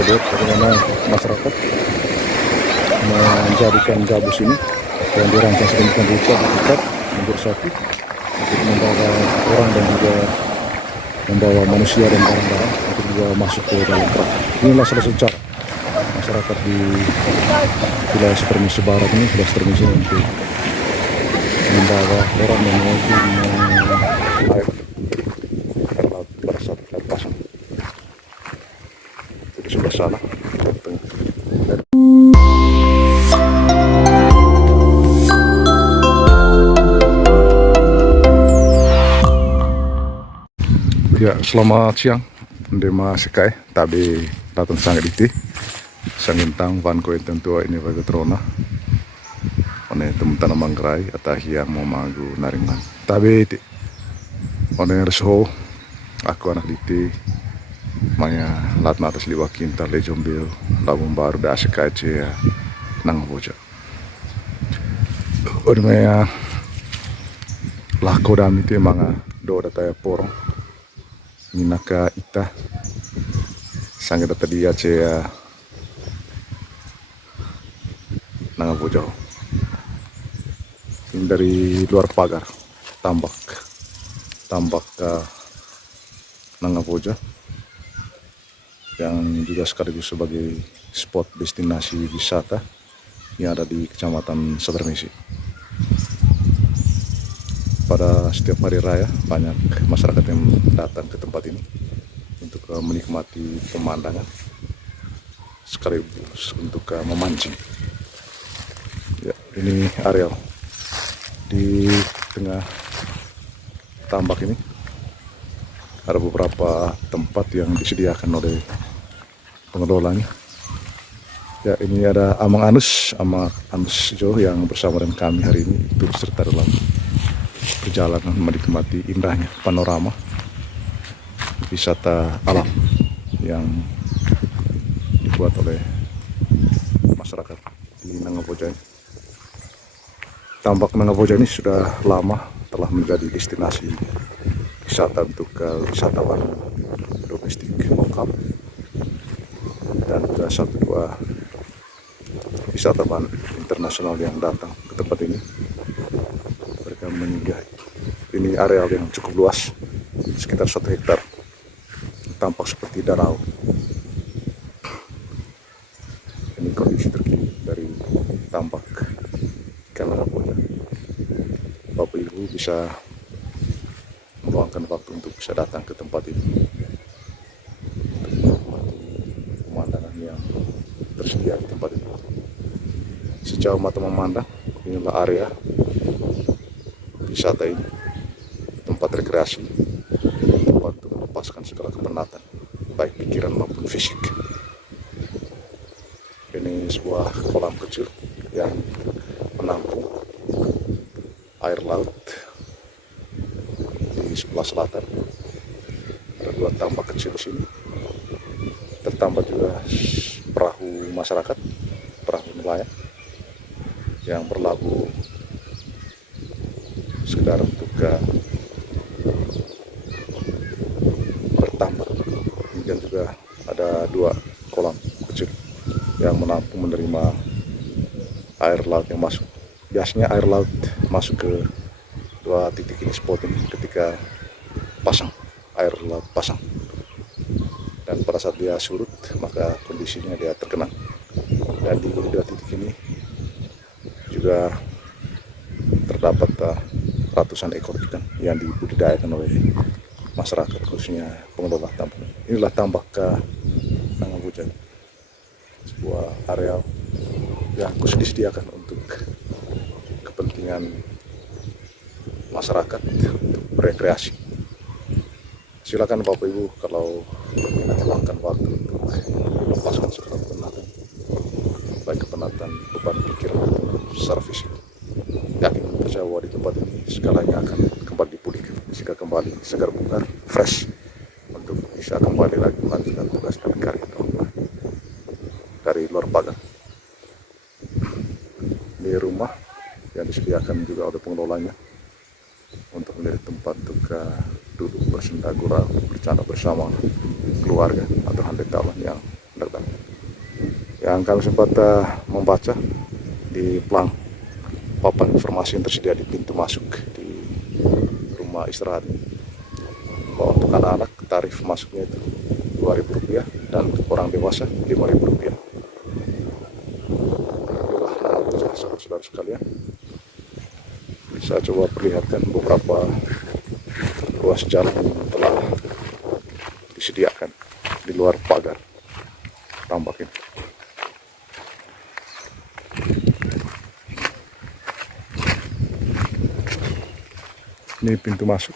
kita lihat bagaimana masyarakat menjadikan gabus ini yang dirancang sedemikian rupa diikat menjadi satu untuk membawa orang dan juga membawa manusia dan barang-barang untuk juga masuk ke dalam perahu. Inilah salah satu cara masyarakat di wilayah Sukamiskin Barat ini, wilayah Sukamiskin untuk membawa orang yang menuju air laut pada saat air pasang. Jadi sudah salah. Ya, selamat siang. Ndema sekai tabi datang sangat iti. Sangintang van ko tentu ini bagi trona. One teman-teman mangrai atau yang mau magu naringman. Tabi iti. One reso aku anak iti. Maya lat natas liwa kinta lejombil labung baru da sekai cia nang boja. One maya lako dami iti manga do dataya porong. Minaka ita sangat tadi ya cia nanga bojau ini dari luar pagar tambak nanga boja yang juga sekaligus sebagai spot destinasi wisata yang ada di Kecamatan Sukamiskin. Pada setiap hari raya banyak masyarakat yang datang ke tempat ini untuk menikmati pemandangan sekaligus untuk memancing. Ya, ini areal di tengah tambak ini ada beberapa tempat yang disediakan oleh pengelolanya. Ya, ini ada Amang Anus Jo yang bersama dengan kami hari ini turut serta dalam perjalanan menikmati indahnya panorama wisata alam yang dibuat oleh masyarakat di Nangaboja ini. Tambak Nangaboja ini sudah lama telah menjadi destinasi wisata untuk wisatawan domestik lokal dan juga satu dua wisatawan internasional yang datang ke tempat ini. Mereka menyinggahi. Ini areal yang cukup luas, sekitar 1 hektar, tampak seperti danau. Ini kondisi terkini dari tambak ikan Nangaboja. Bapak Ibu bisa meluangkan waktu untuk bisa datang ke tempat ini untuk menikmati pemandangan yang tersedia di tempat ini. Sejauh mata memandang, inilah area wisata ini, tempat rekreasi, tempat untuk melepaskan segala kepenatan, baik pikiran maupun fisik. Ini sebuah kolam kecil yang menampung air laut. Di sebelah selatan ada 2 tambak kecil di sini. Terdapat juga perahu masyarakat, perahu nelayan yang berlabuh sekedar untuk bertambak. Kemudian juga ada 2 kolam kecil yang menampung menerima air laut yang masuk. Biasanya air laut masuk ke 2 titik ini, spot ini, ketika pasang, air laut pasang. Dan pada saat dia surut, maka kondisinya dia tergenang. Dan di 2 titik ini juga terdapat ratusan ekor ikan yang dibudidayakan oleh masyarakat, khususnya pengelola tambak. Inilah tambak Nangaboja, sebuah areal yang khusus disediakan untuk kepentingan masyarakat untuk berekreasi. Silakan Bapak Ibu kalau berminat luangkan waktu untuk melepaskan segala kepenatan, baik kepenatan beban pikiran secara fisik. Yakin percaya bahwa di tempat ini segalanya akan kembali dipulihkan sehingga kembali segar bugar, fresh untuk bisa kembali lagi melanjutkan tugas dan karya dari luar pagar. Di rumah yang disediakan juga oleh pengelolanya untuk menjadi tempat untuk duduk bersenda gurau, bercanda bersama keluarga atau handai taman yang datang. Yang kami sempat membaca di plang papan informasi yang tersedia di pintu masuk di rumah istirahat, bahwa untuk anak-anak tarif masuknya itu Rp2.000 dan untuk orang dewasa Rp5.000. Itulah saudara-saudara sekalian, bisa coba perlihatkan beberapa ruas jalan yang telah disediakan di luar pagar tambak ini. Ini pintu masuk,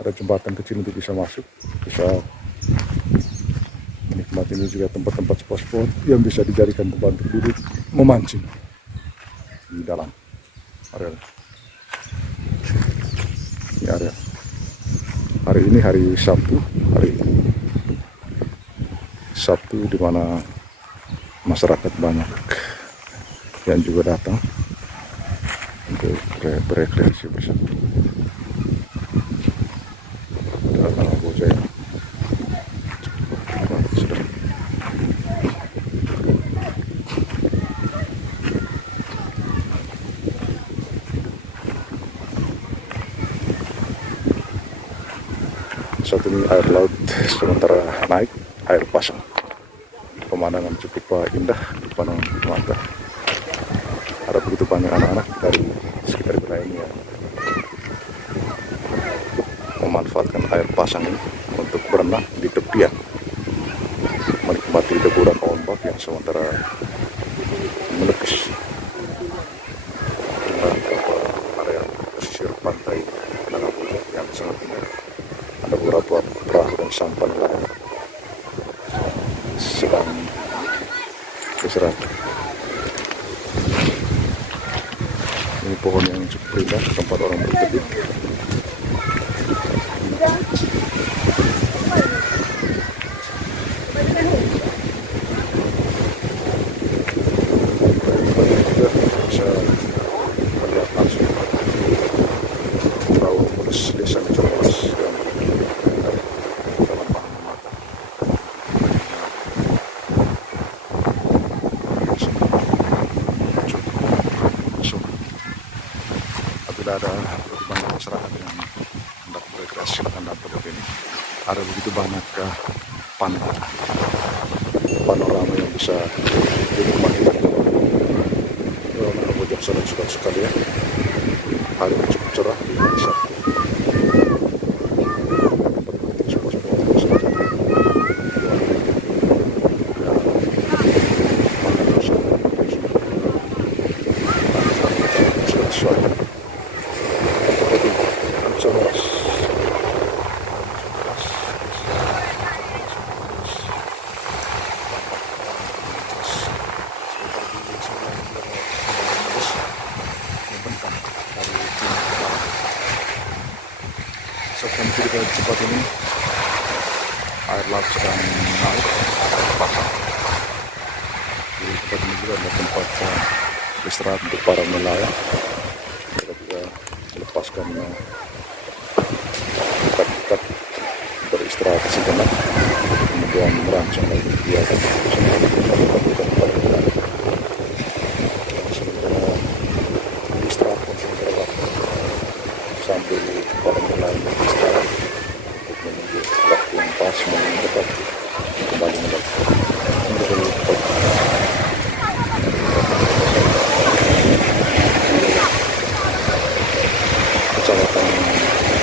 ada jembatan kecil untuk bisa masuk, bisa menikmati. Ini juga tempat-tempat spot-spot yang bisa dijadikan tempat untuk duduk memancing di dalam area. Ini area. Hari ini hari Sabtu, di mana masyarakat banyak yang juga datang untuk berekreasi bersama. Saat ini air laut sementara naik, air pasang. Pemandangan cukup indah di depan mata. Ada begitu banyak anak-anak dari sekitar wilayah ini yang memanfaatkan air pasang ini untuk berenang di tepian, menikmati deburan ombak yang sementara menepis beberapa area pesisir pantai Nangapujung yang sangat indah. Ada beberapa perahu dan sampan lain sedang beristirahat. Ini pohon yang cukup indah, tempat orang berteduh. Bisa melihat langsung perahu mulus desa Mecomas yang dalam pandangan mata. Apabila ada begitu banyak masyarakat yang hendak berekreasi, silakan datang tempat ini. Ada begitu banyak panorama yang bisa dinikmati. Bojong saudara sekalian, hari ini cukup cerah di hari Sabtu. Saat kami tiba di tempat ini, air laut sedang naik, air pasang. Di tempat ini juga ada tempat istirahat untuk para nelayan. Kita juga melepaskan ikat-ikat beristirahat sejenak, kemudian merancang lagi kegiatan sambil para nelayan beristirahat untuk menunggu waktu yang pas mendapat kembali melakukan Kecamatan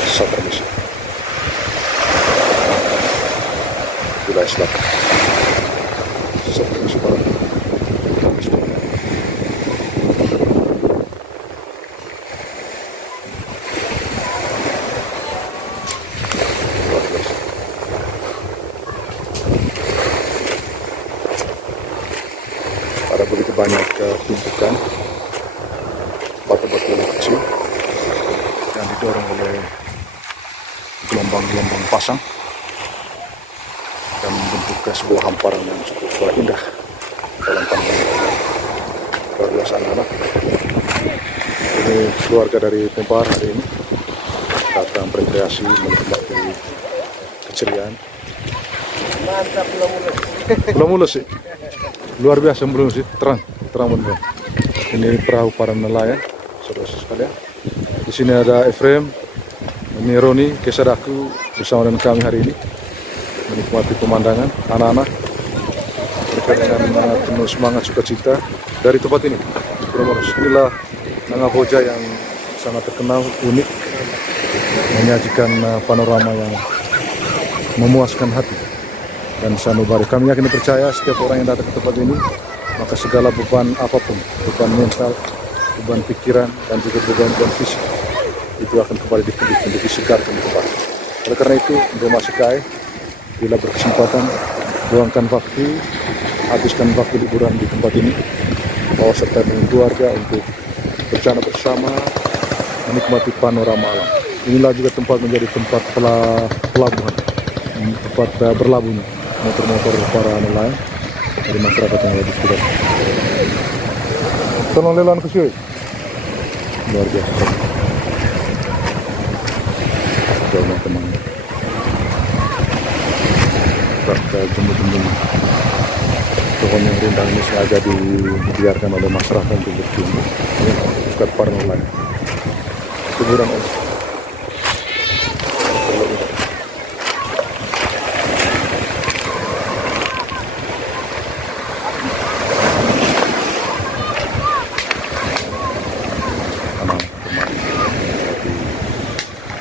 Sapermisi, wilayah selatan Sapermisi Barat. Ada begitu banyak tumpukan batu-batu kecil yang didorong oleh gelombang-gelombang pasang dan membentuk sebuah hamparan yang cukup indah dalam pandangan luar biasa anak-anak. Ini keluarga dari Tempar hari ini datang berekreasi, menikmati keceriaan. Mantap, Belum mulus sih. Luar biasa belum sih, terang benar. Ini perahu para nelayan, saudara sekalian. Di sini ada Efrem, ini Roni, Kesadaku bersama dengan kami hari ini menikmati pemandangan anak-anak mereka dengan penuh semangat sukacita dari tempat ini. Inilah Nangaboja yang sangat terkenal, unik, menyajikan panorama yang memuaskan hati dan sanubari. Kami yakin percaya setiap orang yang datang ke tempat ini, maka segala beban apapun, beban mental, beban pikiran, dan juga beban fisik, itu akan kembali disegarkan di tempat. Oleh karena itu, untuk masuk ke air, bila berkesempatan, luangkan waktu, habiskan waktu liburan di tempat ini, bawa serta dengan keluarga untuk bercanda bersama, menikmati panorama alam. Inilah juga tempat menjadi tempat pelabuhan, tempat berlabuhnya motor-motor para nelayan dari masyarakat yang ada di sekitar. Tolong lelan ke sini. Luar biasa. Teman-teman. Ke jumbo-jumbo. Pohon yang rindang ini sengaja dibiarkan oleh masyarakat untuk berjumpa. Ini bukan para nelayan. Kuburan om.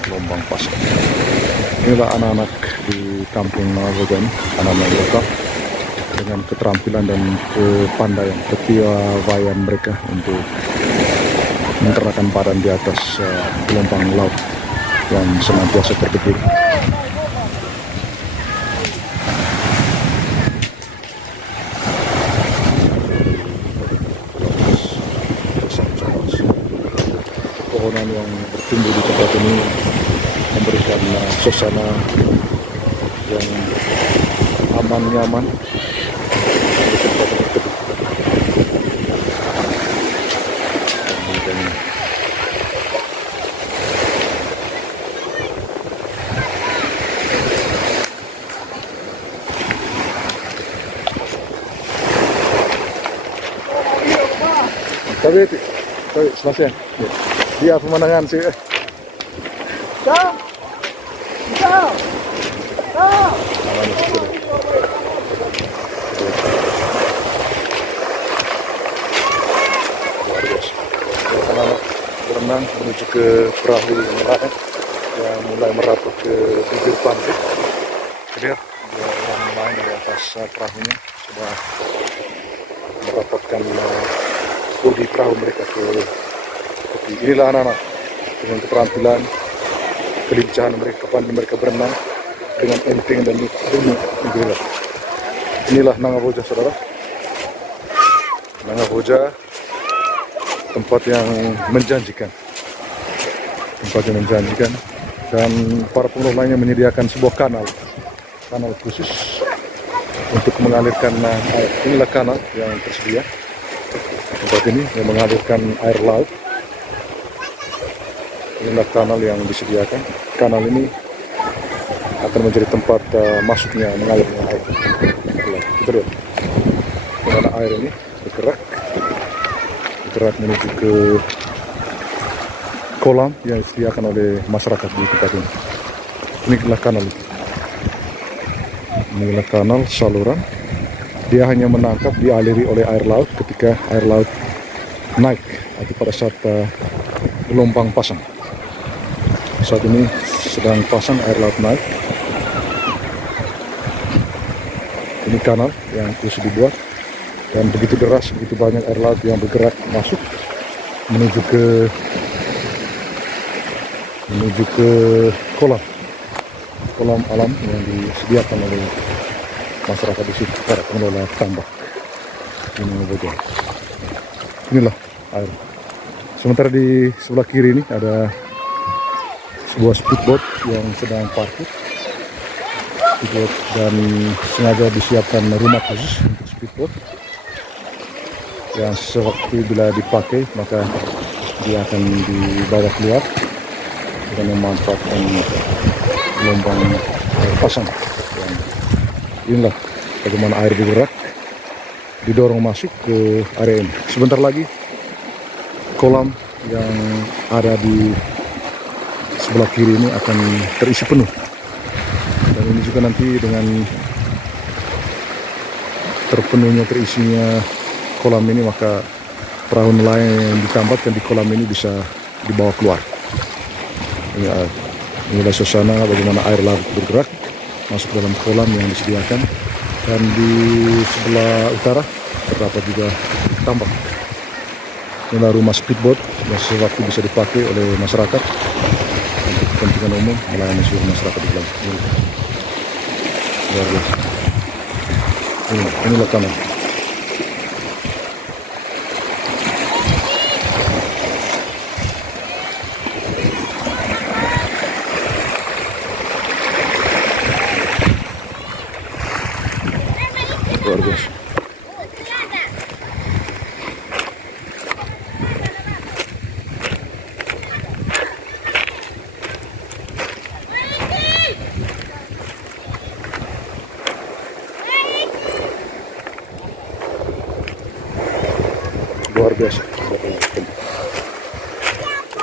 Gelombang pasang. Inilah anak-anak di kampung Nangaboja ini, anak-anak lokal dengan keterampilan dan kepandaian, kepiawaian mereka untuk menternakan badan di atas gelombang laut yang senantiasa berdebur. Pepohonan yang bertumbuh di tempat ini memberikan suasana yang aman, nyaman. Tapi selesai. Dia pemandangan sih. Ciao. Ciao. Ciao. Anak-anak berenang menuju ke perahu nelayan yang mulai merapat ke bibir pantai. Lihat orang nelayan dari atas perahunya sudah merapatkan bodi perahu mereka ke tepi. Inilah anak-anak dengan keterampilan, kelincahan mereka, pandai mereka berenang dengan enteng dan ilmu. Inilah Nangaboja, saudara. Nangaboja, tempat yang menjanjikan, dan para pengelolanya menyediakan sebuah kanal khusus untuk mengalirkan air. Inilah kanal yang tersedia. Tempat ini yang mengalirkan air laut. Inilah kanal yang disediakan. Kanal ini akan menjadi tempat masuknya mengalirnya air. Kita lihat bagaimana air ini bergerak menuju ke kolam yang disediakan oleh masyarakat di tempat ini. Inilah kanal itu. Inilah kanal saluran. Dia hanya menangkap, dialiri oleh air laut ketika air laut naik atau pada saat gelombang pasang. Saat ini sedang pasang, air laut naik. Ini kanal yang khusus dibuat, dan begitu deras, begitu banyak air laut yang bergerak masuk menuju ke kolam alam yang disediakan oleh masyarakat di situ, para pengelola tambak di Nangaboja. Inilah air. Sementara di sebelah kiri ini ada sebuah speedboat yang sedang parkir. Speedboat, dan sengaja disiapkan rumah khusus untuk speedboat yang sewaktu bila dipakai maka dia akan dibawa keluar dengan memanfaatkan gelombang pasang. Inilah bagaimana air bergerak didorong masuk ke area ini. Sebentar lagi kolam yang ada di sebelah kiri ini akan terisi penuh, dan ini juga nanti dengan terisinya kolam ini, maka perahu nelayan yang ditambahkan di kolam ini bisa dibawa keluar. Inilah suasana bagaimana air laut bergerak masuk dalam kolam yang disediakan, dan di sebelah utara terdapat juga tambak. Inilah rumah speedboat yang sewaktu bisa dipakai oleh masyarakat untuk kepentingan umum, melayani seluruh masyarakat di dalam. Luar biasa. Inilah kanan. Luar biasa. Luar biasa.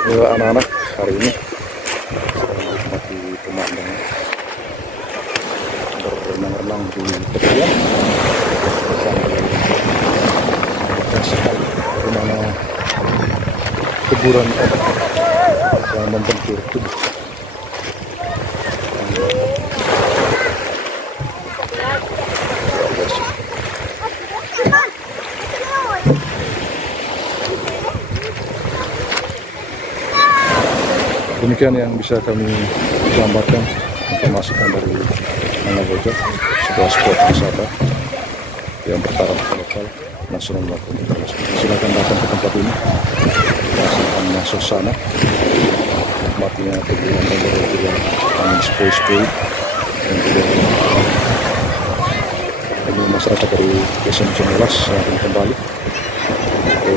Anak-anak hari ini menikmati pemandangan berenang-renang di tepian sambil menyaksikan bagaimana teguran yang membentur tubuh. Luar biasa. Demikian yang bisa kami gambarkan, informasikan dari Nangaboja, sebuah spot wisata yang bertaraf lokal, nasional maupun internasional. Silakan datang ke tempat ini, merasakan suasana, nikmatnya teguran dan juga angin sepoi-sepoi, dan juga ini masyarakat dari Desa Mujemulas yang akan kembali ke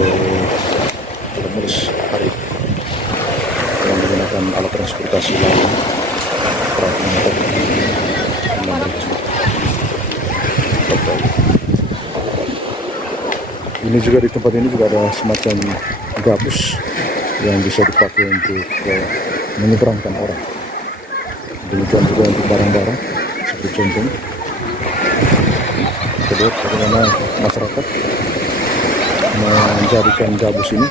Mulis hari yang menggunakan alat transportasi lain, perahu motor, ini juga di tempat ini juga ada semacam gabus yang bisa dipakai untuk menyeberangkan orang. Demikian juga untuk barang-barang seperti contohnya. Kedua, bagaimana masyarakat menjadikan gabus ini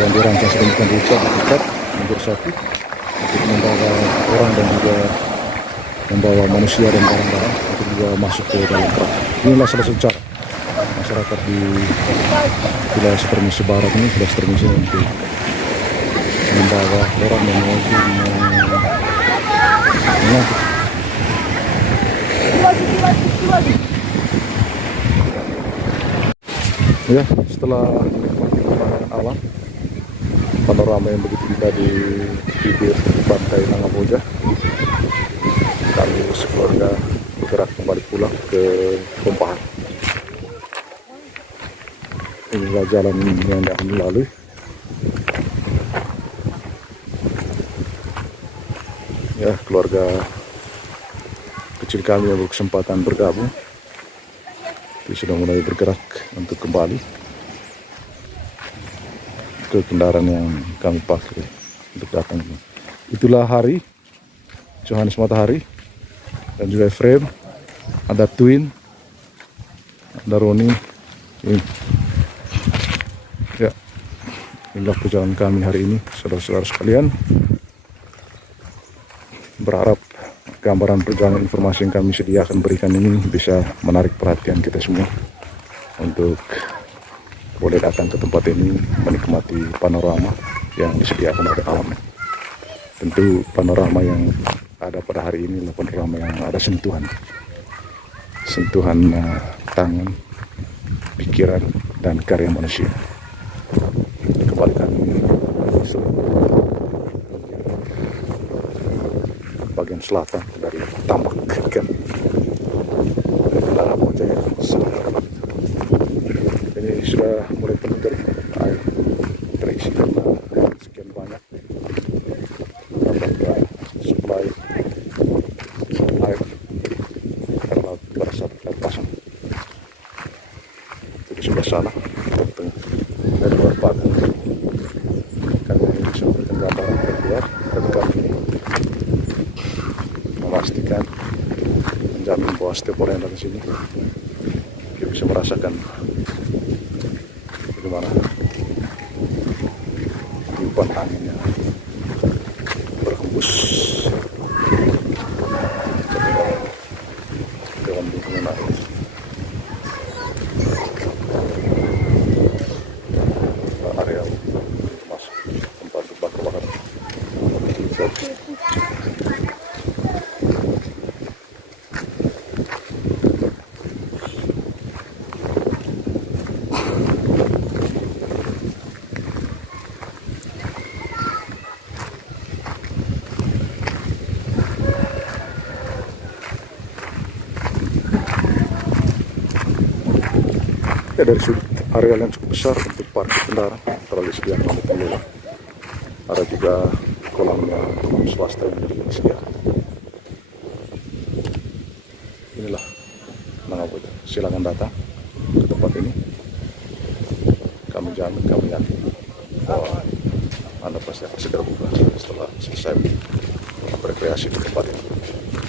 yang dirancang sedemikian rupa diikat menjadi satu untuk membawa orang dan juga membawa manusia dan barang-barang untuk juga masuk ke dalam perahu. Inilah salah satu cara masyarakat di wilayah Sutermisi Barat ini, wilayah Sutermisi, untuk membawa orang dan mengangkut. Ya, setelah menikmati pemandangan alam, panorama yang begitu indah di bibir pantai Nangaboja, kami sekeluarga bergerak kembali pulang ke Pompahar. Inilah jalan yang akan dilalui. Ya, keluarga kecil kami yang berkesempatan bergabung itu sudah mulai bergerak untuk kembali ke kendaraan yang kami pakai untuk datang. Itulah Hari, Johannes Matahari, dan juga Efrem, ada Twin, ada Roni. Ya, inilah perjalanan kami hari ini, saudara-saudara sekalian. Berharap gambaran perjalanan informasi yang kami sediakan berikan ini bisa menarik perhatian kita semua untuk boleh datang ke tempat ini, menikmati panorama yang disediakan oleh alam. Tentu panorama yang ada pada hari ini adalah panorama yang ada sentuhan tangan, pikiran, dan karya manusia. Kembalikan bagian selatan dari tambak ikan Nangaboja yang selatan. Ini sudah mulai penuh dari air terisi karena sekian banyak tambah supply air laut pada saat air pasang. sebelah sana dari luar pagar. Kami bisa memberikan gambaran dari luar ke depan ini, memastikan, menjamin bahwa setiap orang yang datang sini dia bisa merasakan bagaimana tiupan anginnya berhembus dalam lingkungan air. Area masuk tempat kebakaran. Ya, dari sudut area yang cukup besar untuk parkir kendaraan telah disediakan oleh pengelola. Ada juga kolam swasta yang disediakan. Inilah Nangabuda. Silakan datang ke tempat ini. Kami jamin, kami yakin bahwa Anda pasti akan segera buka setelah selesai berkreasi di tempat ini.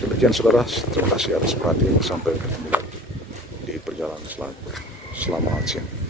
Demikian saudara, terima kasih atas perhatian. Sampai bertemu lagi di perjalanan selanjutnya. Selamat siang.